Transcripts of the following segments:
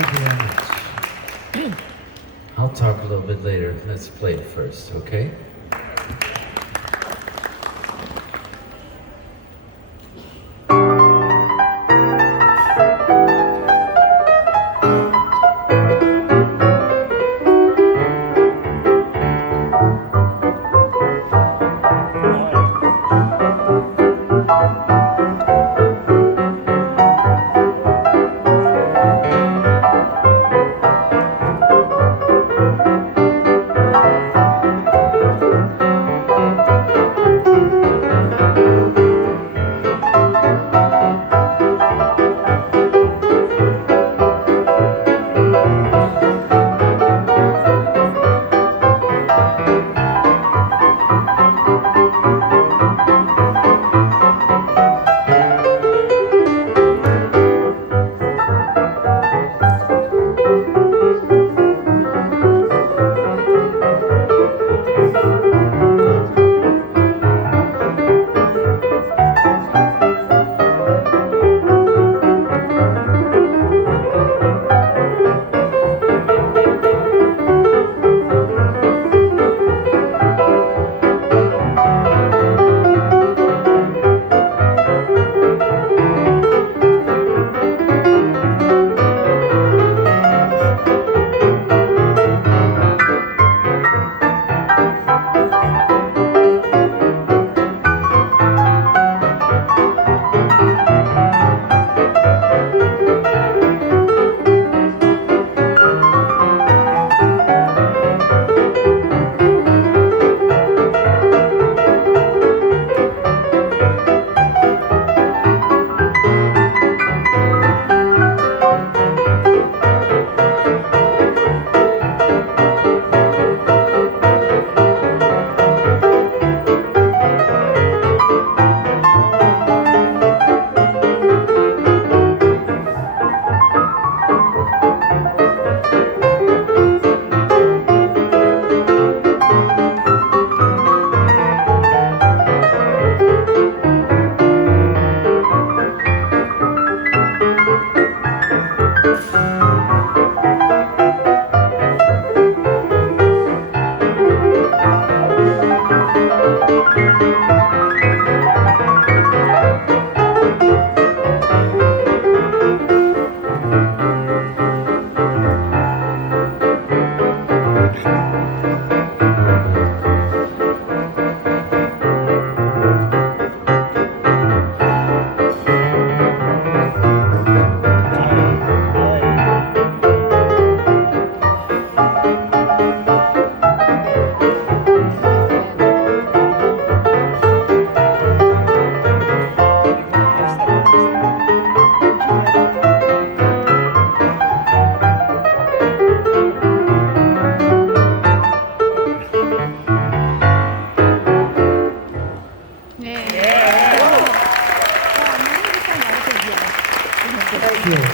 Thank you very much. I'll talk a little bit later. Let's play it first, okay?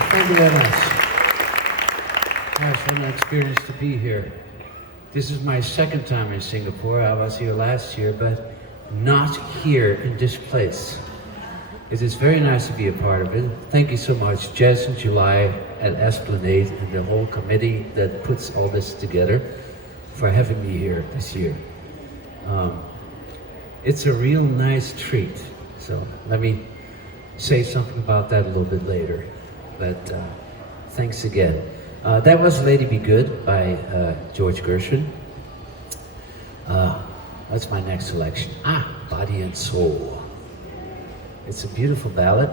Thank you very much. Gosh, what an experience to be here. This is my second time in Singapore. I was here last year, but not here in this place. It is very nice to be a part of it. Thank you so much, Jazz in July at Esplanade and the whole committee that puts all this together for having me here this year. It's a real nice treat. So let me say something about that a little bit later. But thanks again. That was Lady Be Good by George Gershwin. What's my next selection? Body and Soul. It's a beautiful ballad.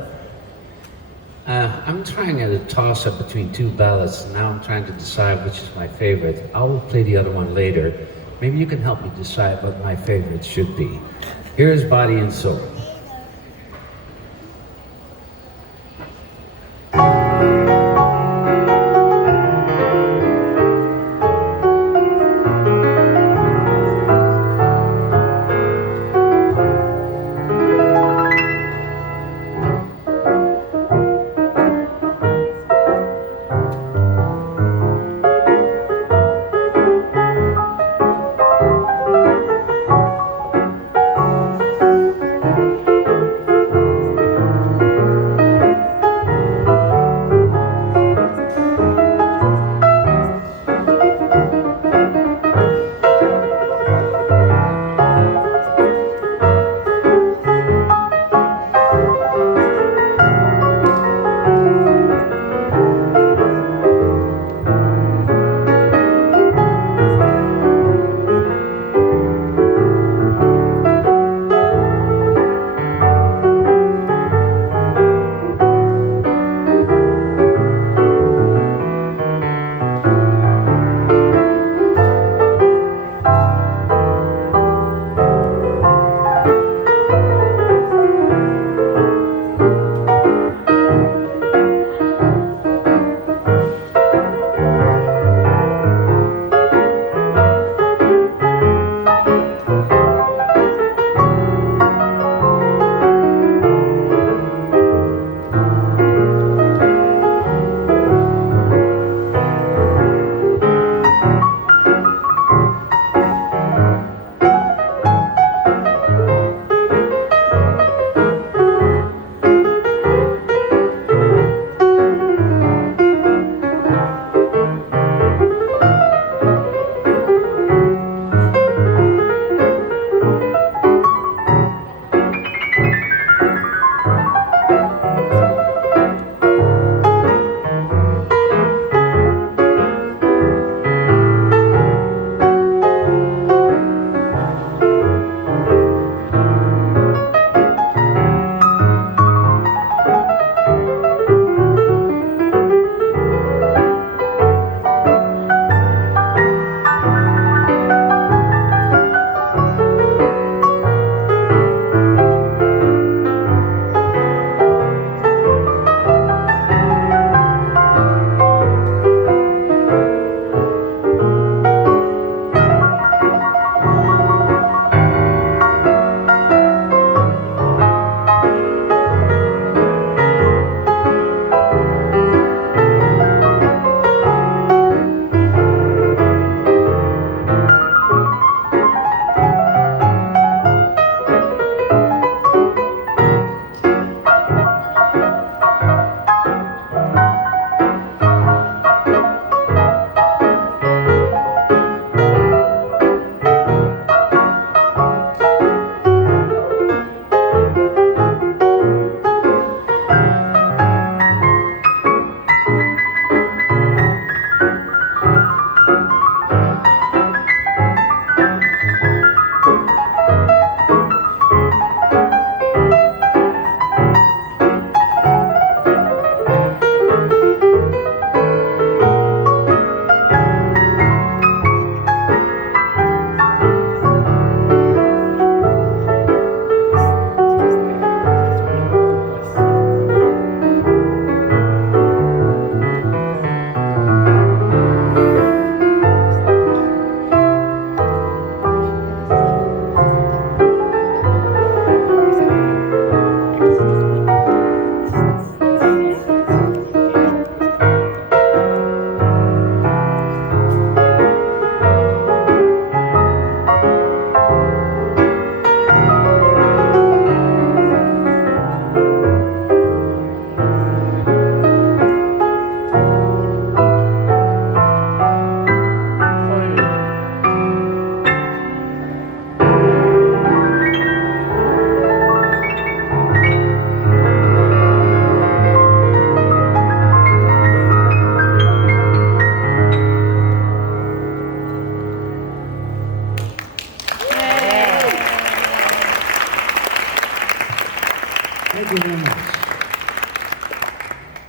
I'm trying at a toss-up between two ballads. Now I'm trying to decide which is my favorite. I will play the other one later. Maybe you can help me decide what my favorite should be. Here is Body and Soul.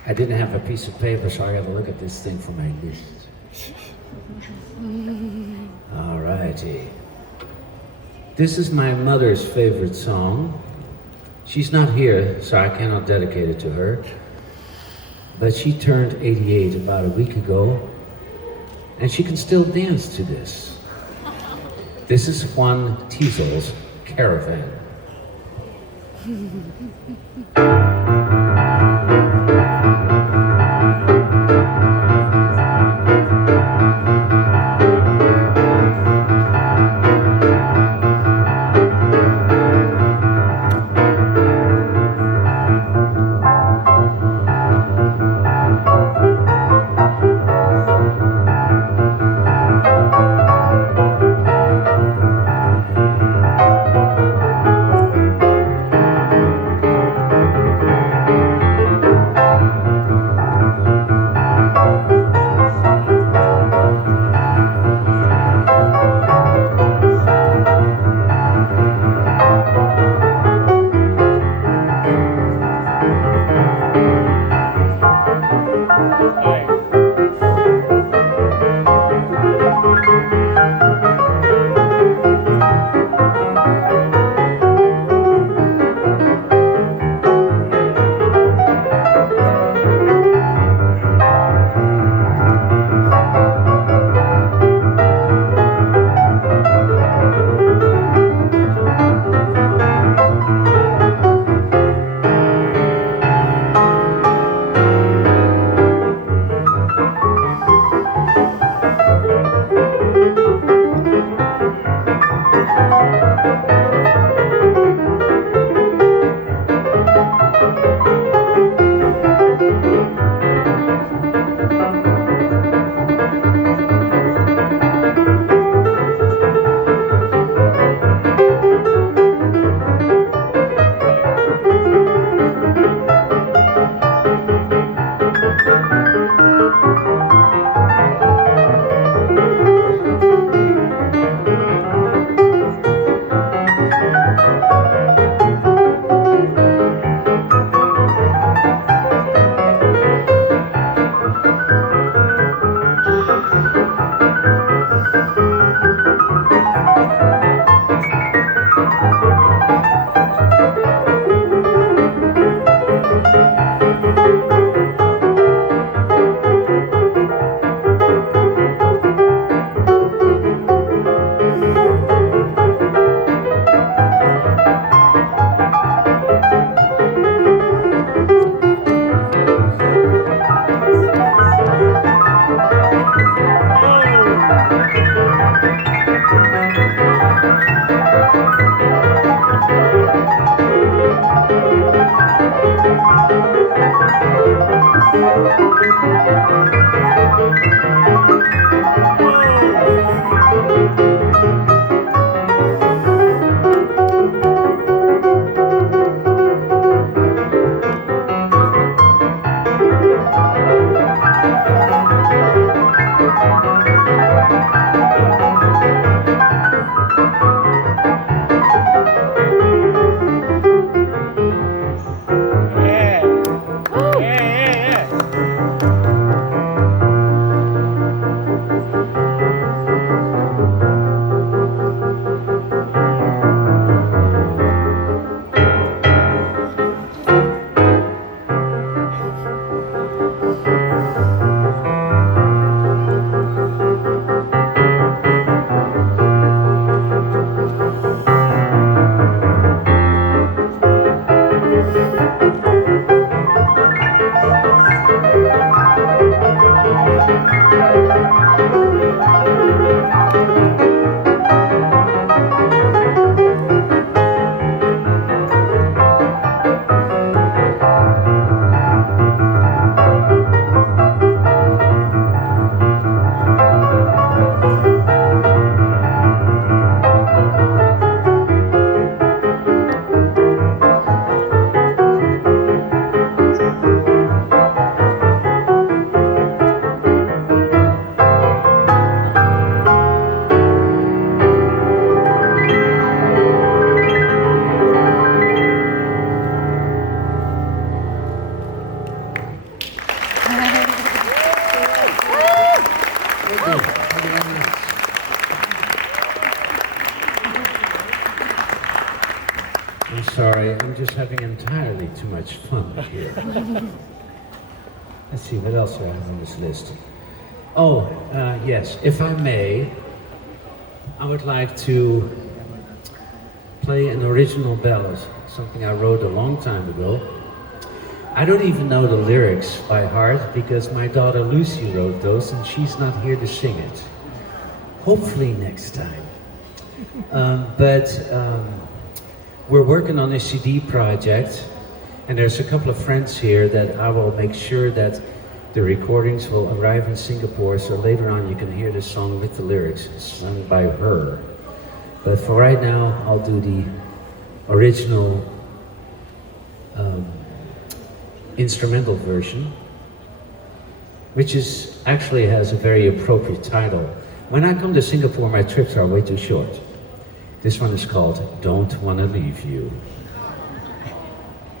I didn't have a piece of paper, so I got to look at this thing for my list. All righty. This is my mother's favorite song. She's not here, so I cannot dedicate it to her. But she turned 88 about a week ago, and she can still dance to this. This is Juan Tiesel's Caravan. I'm just having entirely too much fun here. Let's see, what else do I have on this list? Oh, yes, if I may, I would like to play an original ballad, something I wrote a long time ago. I don't even know the lyrics by heart because my daughter Lucy wrote those and she's not here to sing it. Hopefully next time. But we're working on a CD project and there's a couple of friends here that I will make sure that the recordings will arrive in Singapore so later on you can hear the song with the lyrics sung by her. But for right now, I'll do the original instrumental version, which is actually has a very appropriate title. When I come to Singapore, my trips are way too short. This one is called Don't Wanna Leave You.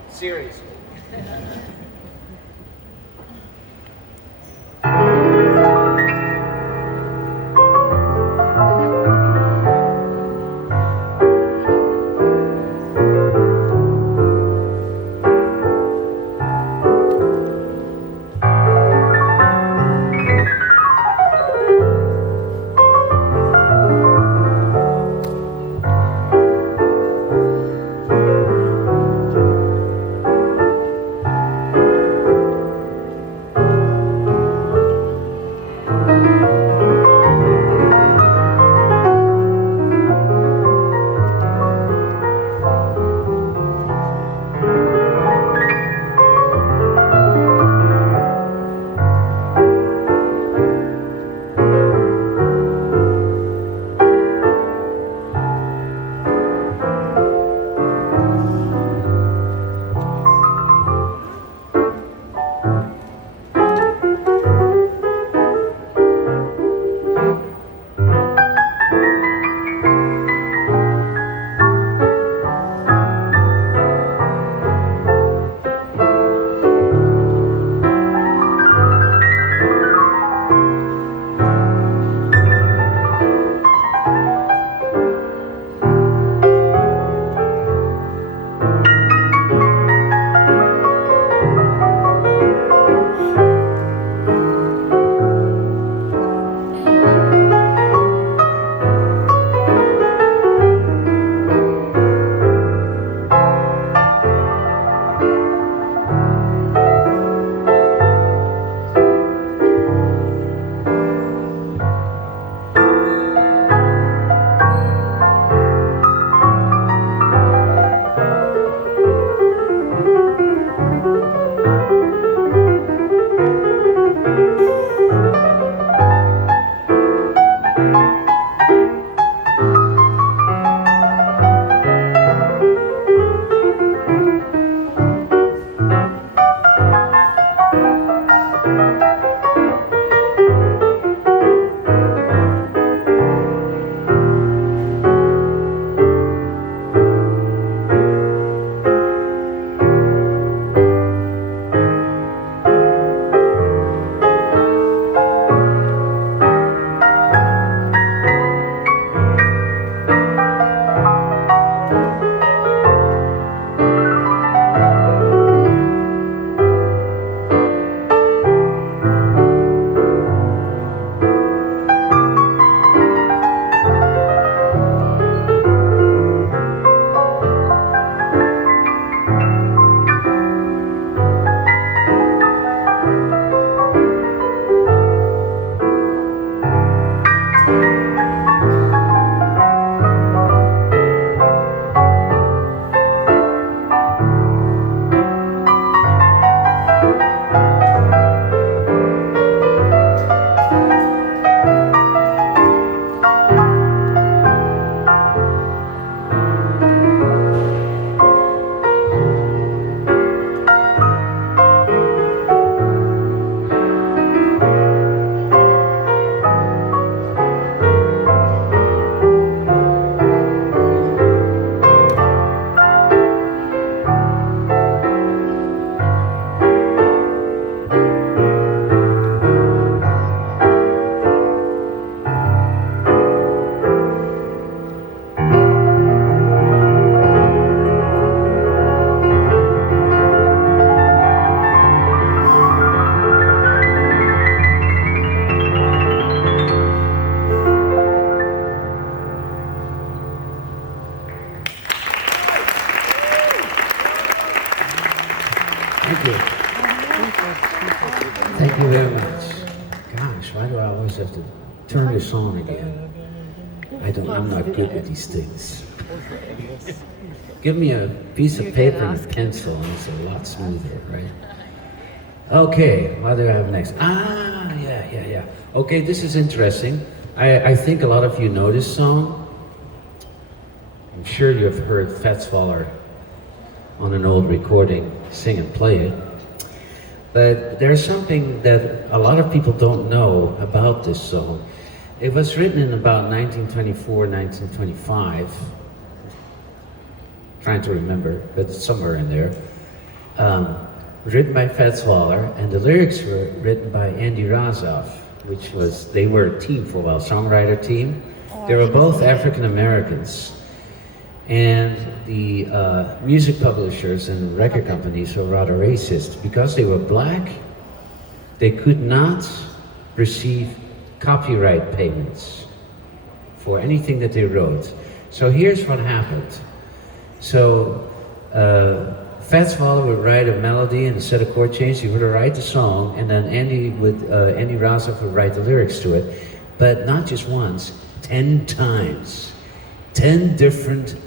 Seriously. Thank you very much. Gosh, why do I always have to turn this on again? I'm not good with these things. Give me a piece of paper and a pencil and it's a lot smoother, right? Okay, what do I have next? Yeah. Okay, this is interesting. I think a lot of you know this song. I'm sure you've heard Fats Waller on an old recording sing and play it. But there's something that a lot of people don't know about this song. It was written in about 1924, 1925. Trying to remember, but it's somewhere in there. Written by Fats Waller, and the lyrics were written by Andy Razov, they were a team for a while, songwriter team. They were both African Americans. And the music publishers and record companies were rather racist. Because they were black, they could not receive copyright payments for anything that they wrote. So here's what happened. So Fats Waller would write a melody and a set of chord changes. He would write the song, and then Andy Razov would write the lyrics to it. But not just once, 10 times. 10 different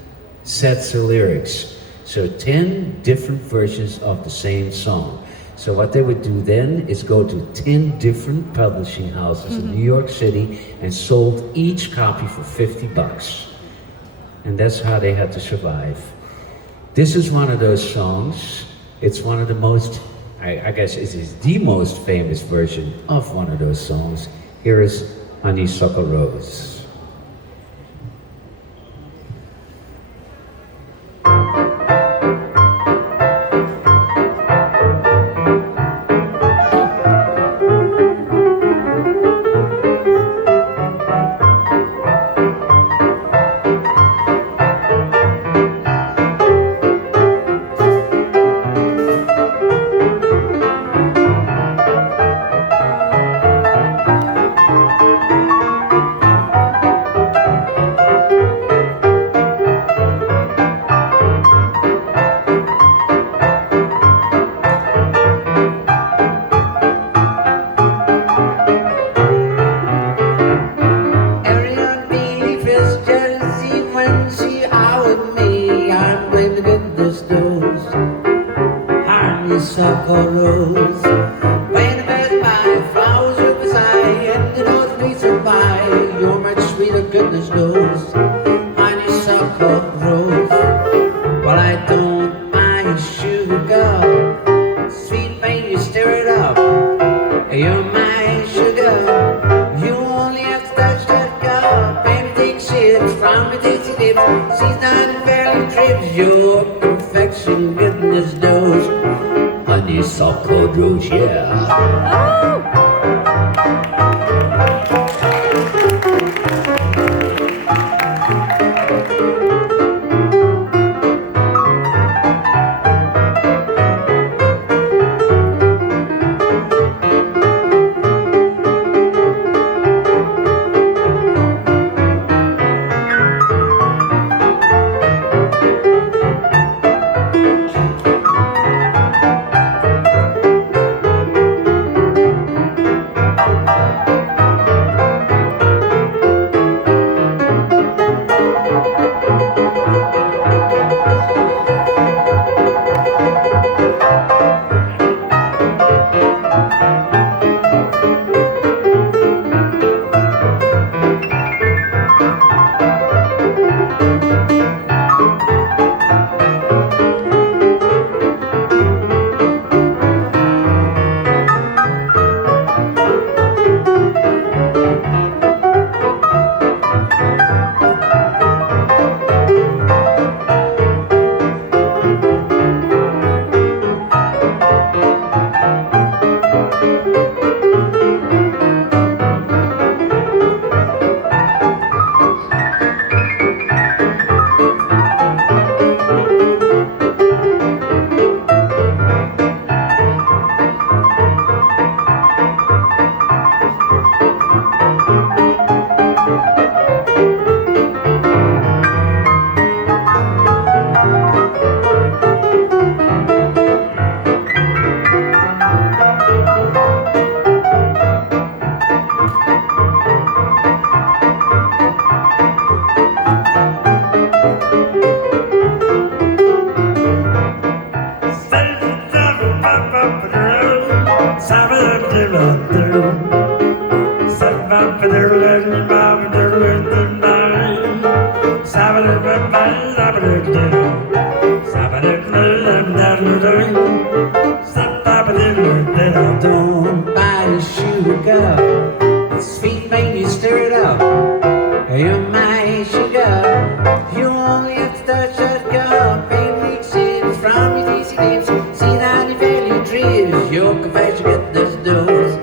sets of lyrics. So 10 different versions of the same song. So what they would do then is go to 10 different publishing houses in New York City and sold each copy for $50. And that's how they had to survive. This is one of those songs. It's one of the most, I guess it is the most famous version of one of those songs. Here is Honeysuckle Rose. Honeysuckle Rose, when the birds by, flowers are beside, and the north breeze are by, you're much sweeter, goodness knows. Honeysuckle Rose, well I don't mind sugar, sweet when you stir it up, you're my sugar, you only have to touch that cup, baby take sips from your tasty lips, she's not fairly trips, your perfection, goodness knows. Honeysuckle Rose, yeah. Don't buy sugar, sweet make you stir it up. You're my sugar, you only have to touch that cup. Baby, mixing from your dizzy lips, see how the valley drifts. Your confession get this dose.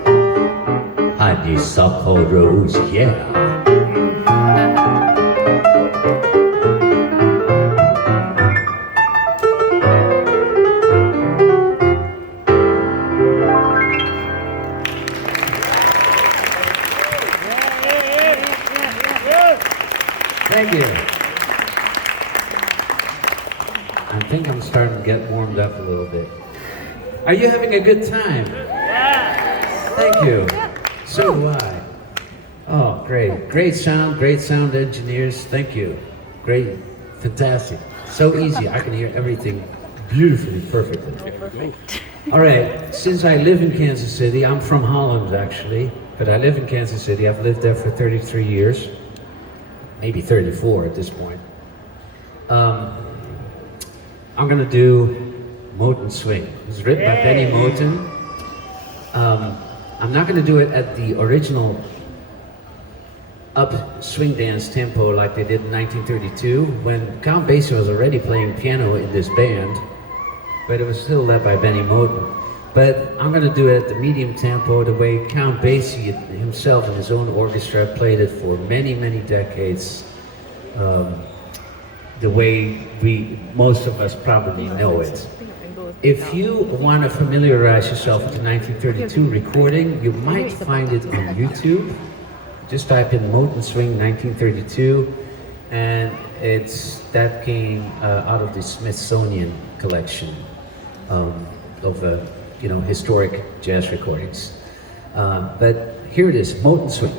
Honeysuckle Rose, yeah. Thank you. I think I'm starting to get warmed up a little bit. Are you having a good time? Yes. Thank you. So do I. Oh, great. Great sound engineers. Thank you. Great. Fantastic. So easy. I can hear everything beautifully, perfectly. All right. Since I live in Kansas City, I'm from Holland actually, but I live in Kansas City. I've lived there for 33 years. Maybe 34 at this point. I'm gonna do Moten Swing. It was written by Benny Moten. I'm not gonna do it at the original up swing dance tempo like they did in 1932 when Count Basie was already playing piano in this band, but it was still led by Benny Moten. But I'm gonna do it at the medium tempo, the way Count Basie himself and his own orchestra played it for many, many decades. The way most of us probably know it. If you want to familiarize yourself with the 1932 recording, you might find it on YouTube. Just type in Moten Swing 1932, and that came out of the Smithsonian collection of historic jazz recordings. But here it is, Moten Swing.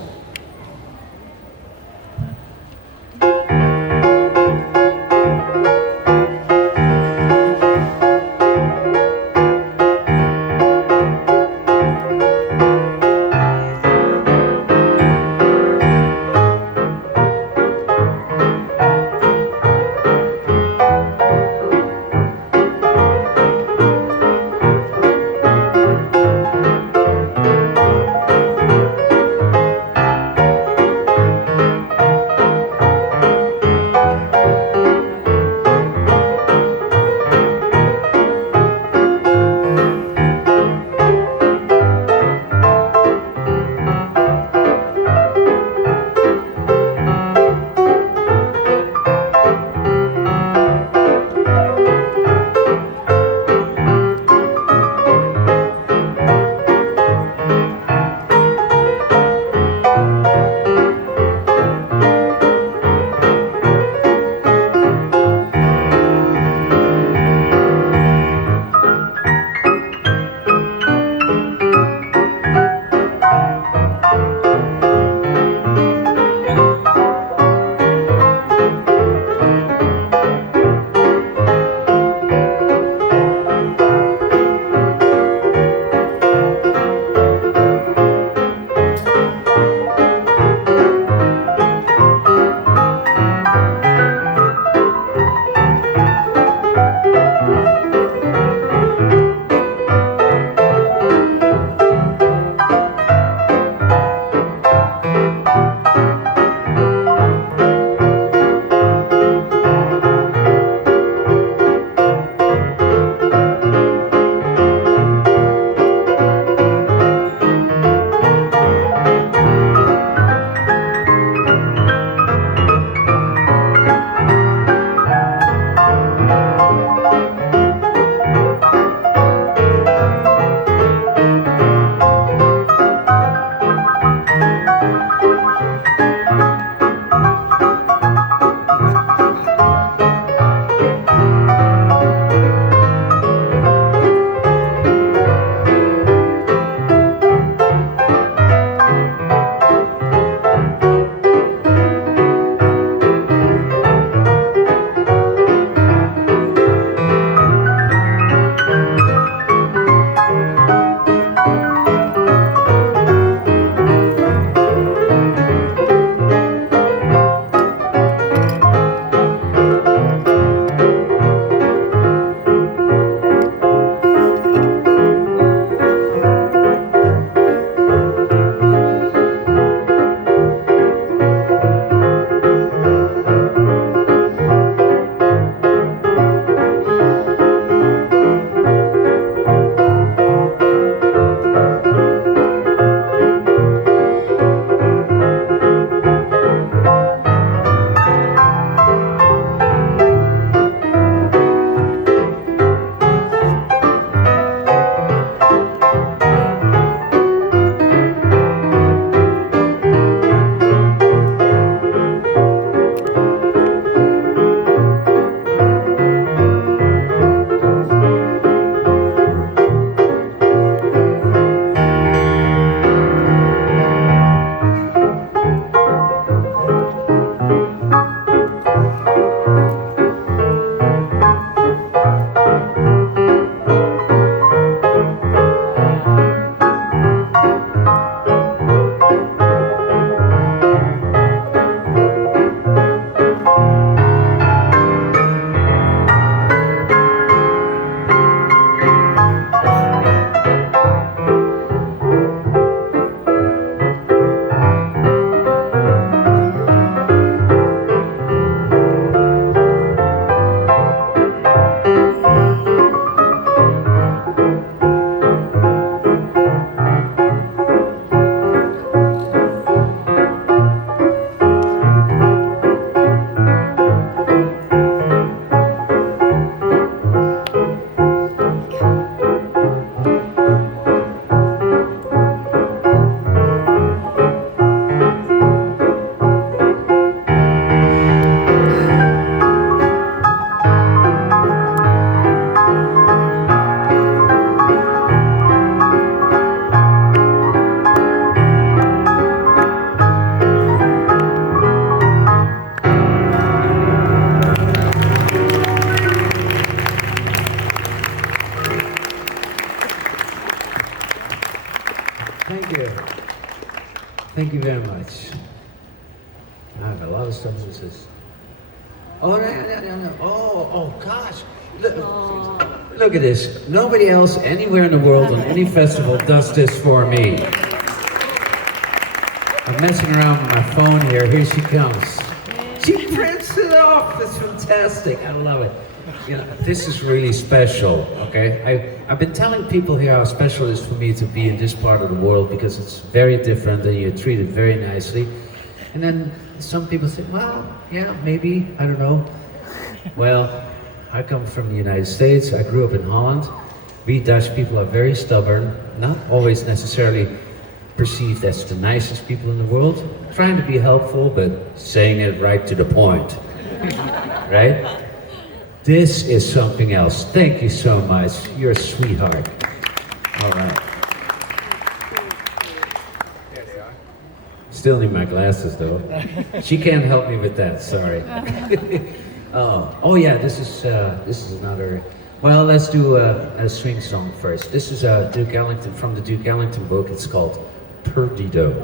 Thank you. Thank you very much. I have a lot of stuff to say. Oh, no. Oh, gosh. Look at this. Nobody else anywhere in the world on any festival does this for me. I'm messing around with my phone here. Here she comes. She prints it off. It's fantastic. I love it. You know, this is really special, okay? I've been telling people here how special it is for me to be in this part of the world because it's very different and you're treated very nicely. And then some people say, well, yeah, maybe, I don't know. Well, I come from the United States. I grew up in Holland. We Dutch people are very stubborn, not always necessarily perceived as the nicest people in the world. Trying to be helpful, but saying it right to the point, right? This is something else. Thank you so much. You're a sweetheart. All right. Still need my glasses though. She can't help me with that, sorry. Oh yeah, this is another. Well, let's do a swing song first. This is Duke Ellington from the Duke Ellington book. It's called Perdido.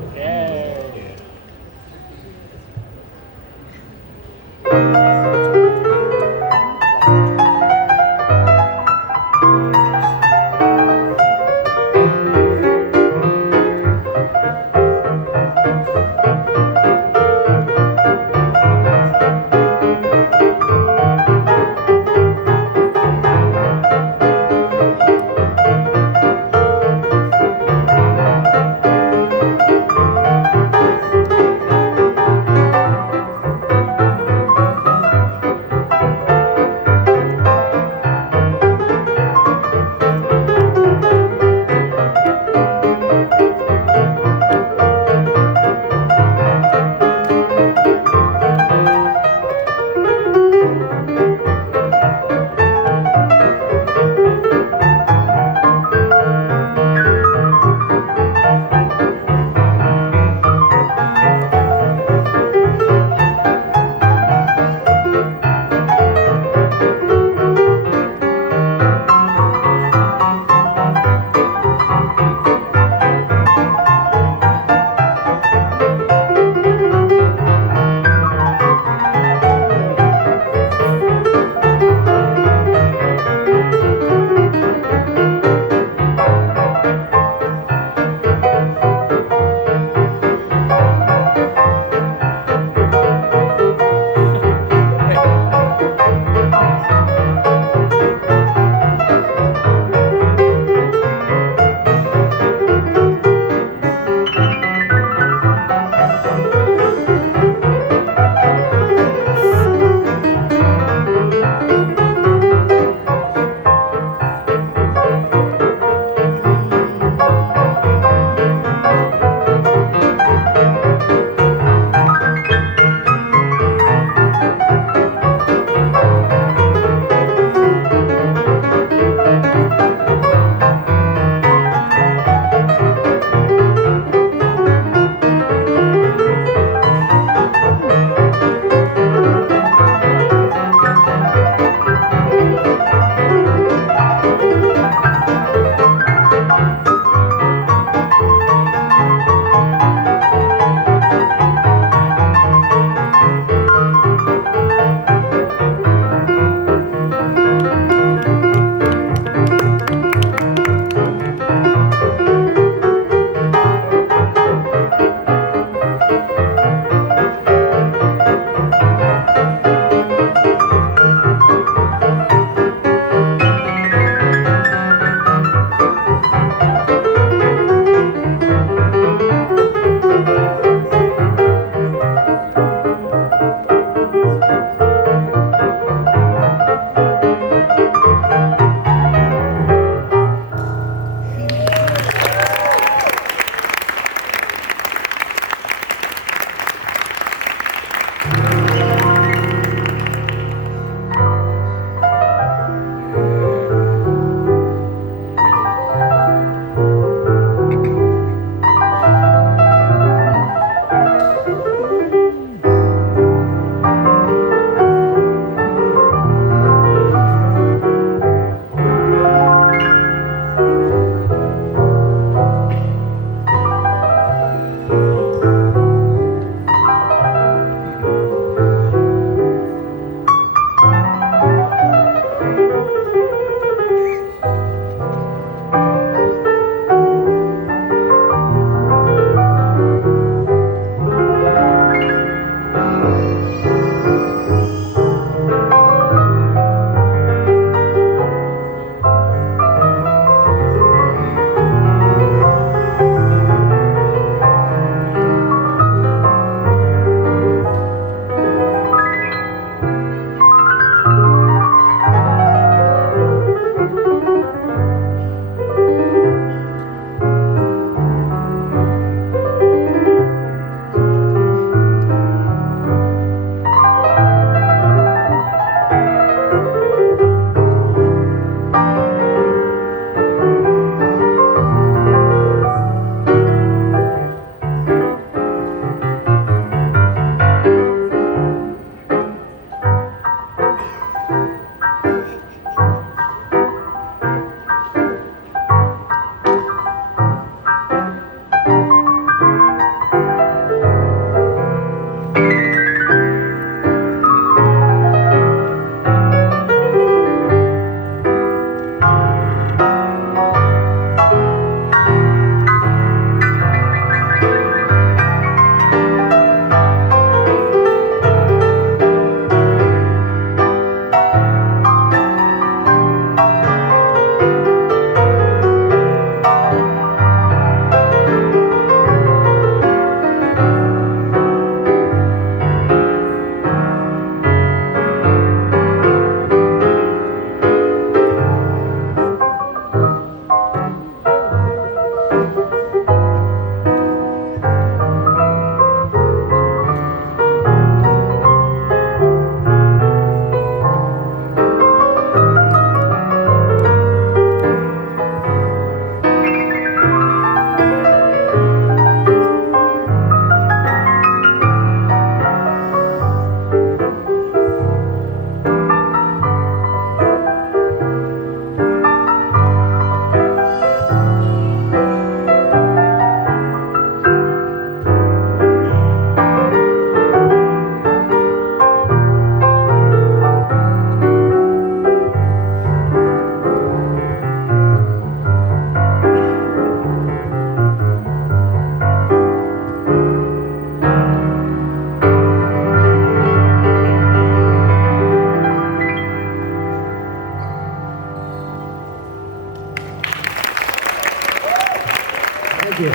Thank you.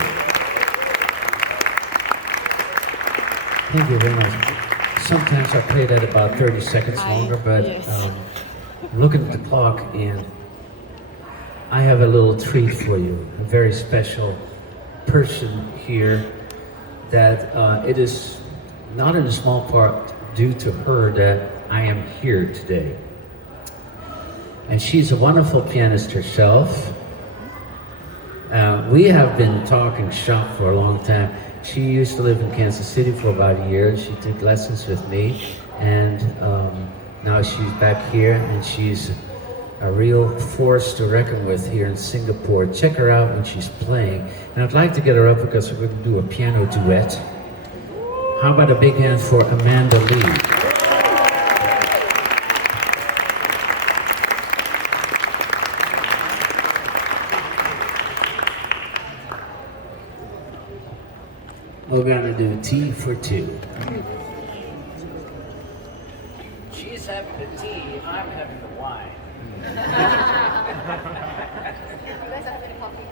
Thank you very much. Sometimes I play that about 30 seconds longer, but I'm looking at the clock and I have a little treat for you. A very special person here that it is not in a small part due to her that I am here today. And she's a wonderful pianist herself. We have been talking shop for a long time. She used to live in Kansas City for about a year. She took lessons with me, and now she's back here, and she's a real force to reckon with here in Singapore. Check her out when she's playing. And I'd like to get her up because we're going to do a piano duet. How about a big hand for Amanda Lee? We're gonna do T for two. She's having the tea, I'm having the wine. You guys are having coffee.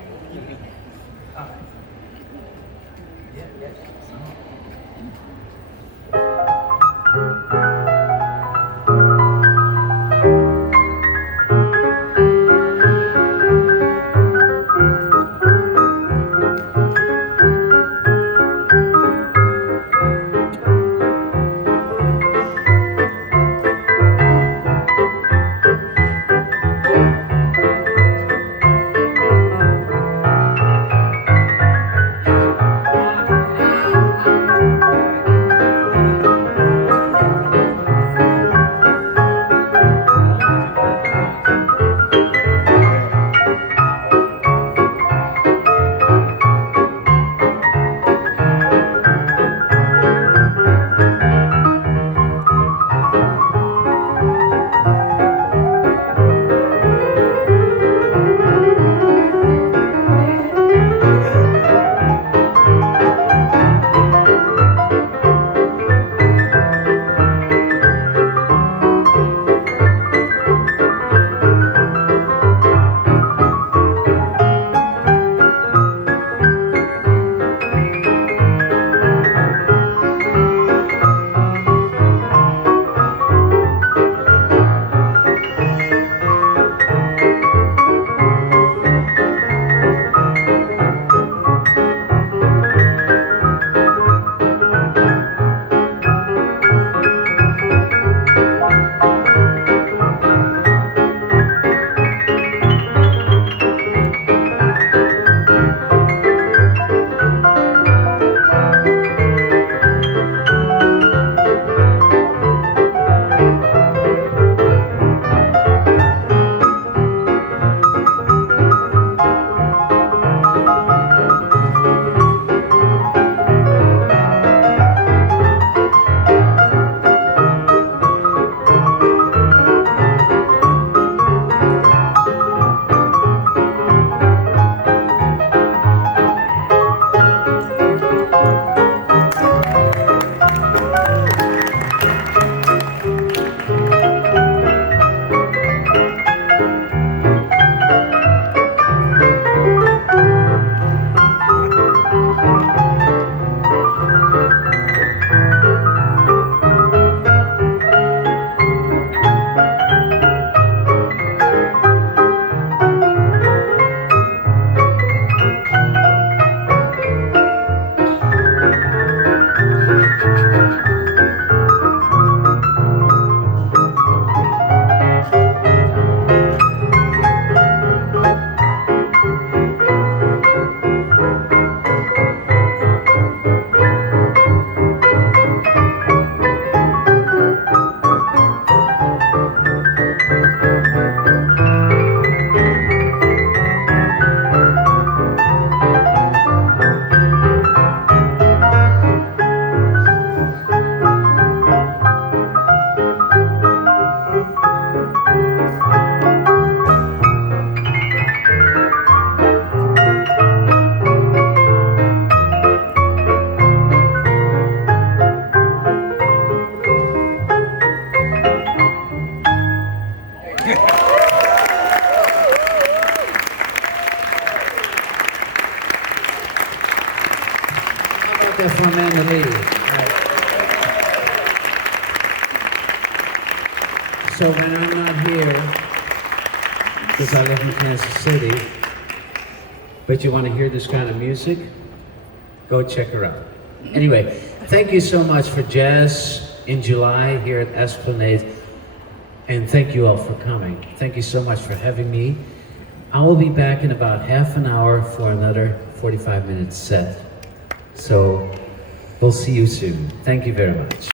there for Amanda Lee. Right. So when I'm not here, because I live in Kansas City, but you want to hear this kind of music, go check her out. Anyway, thank you so much for Jazz in July here at Esplanade, and thank you all for coming. Thank you so much for having me. I will be back in about half an hour for another 45-minute set. So we'll see you soon. Thank you very much.